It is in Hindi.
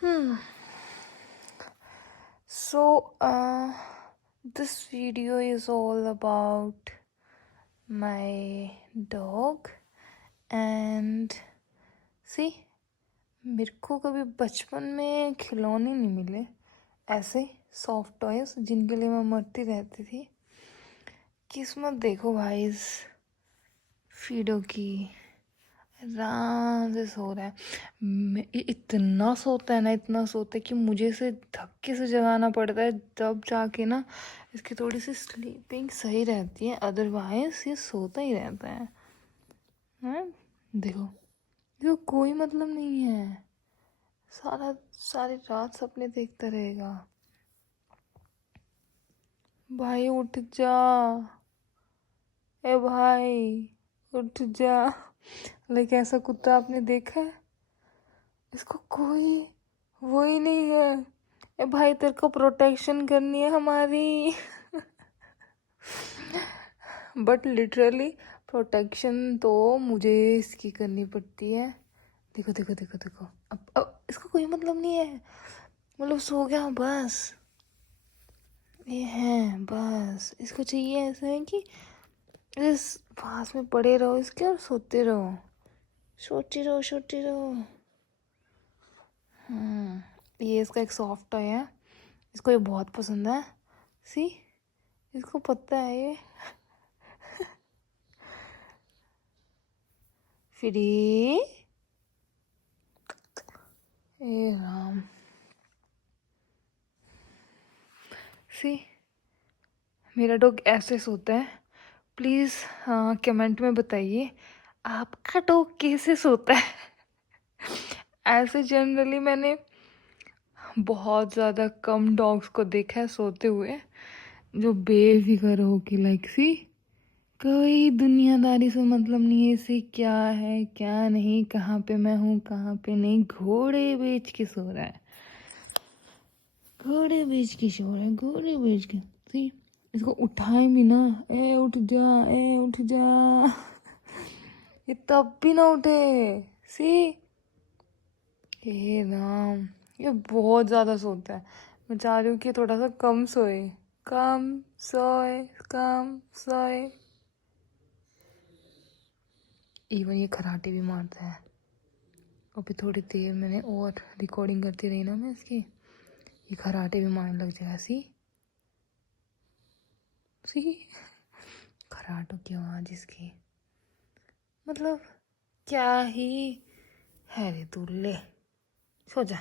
Hmm. So, this video is all about my dog and see, मेरे को कभी बचपन में खिलौने नहीं मिले ऐसे सॉफ्ट टॉयज जिनके लिए मैं मरती रहती थी। किस्मत देखो भाई इस फीडो की, आराम से सो रहा है। इतना सोता है ना, इतना सोता है कि मुझे इसे धक्के से जगाना पड़ता है, तब जाके ना इसकी थोड़ी सी स्लीपिंग सही रहती है, अदरवाइज ये सोता ही रहता है। देखो देखो, कोई मतलब नहीं है, सारी रात सपने देखता रहेगा। भाई उठ जा, ए भाई उठ जा। लेकिन ऐसा कुत्ता आपने देखा है? इसको कोई वो ही नहीं है। ए भाई तेरे को प्रोटेक्शन करनी है हमारी। बट लिटरली प्रोटेक्शन तो मुझे इसकी करनी पड़ती है। देखो देखो देखो देखो, अब इसको कोई मतलब नहीं है, मतलब सो गया बस, ये है बस। इसको चाहिए ऐसा है कि इस पास में पड़े रहो इसके और सोते रहो, सोती रहो सोती रहो। ये इसका एक सॉफ्ट टॉय है, इसको ये बहुत पसंद है। सी, इसको पता है ये। फ्री, ए राम। सी, मेरा डॉग ऐसे सोता है। प्लीज़ कमेंट में बताइए आपका डॉग कैसे सोता है। ऐसे जनरली मैंने बहुत ज़्यादा कम डॉग्स को देखा है सोते हुए जो बेफिक्र हो कि लाइक सी, कोई दुनियादारी से मतलब नहीं है इसे, क्या है क्या नहीं, कहाँ पे मैं हूँ कहाँ पे नहीं। घोड़े बेच के सो रहा है, घोड़े बेच के सो रहा है, घोड़े बेच के। सी, इसको उठाए भी ना, ए उठ जा, ए उठ जा। ये तब भी ना उठे। सी, हे राम, ये बहुत ज़्यादा सोता है। मैं चाह रही हूँ कि थोड़ा सा कम सोए, कम सोए, कम सोए। इवन ये खराटे भी मारता है। अभी थोड़ी देर मैंने और रिकॉर्डिंग करती रही ना मैं इसकी, ये खराटे भी मारने लग जाएगा। सी सी, खराटों की आवाज़ इसकी, मतलब क्या ही है रे तू, ले सो जा।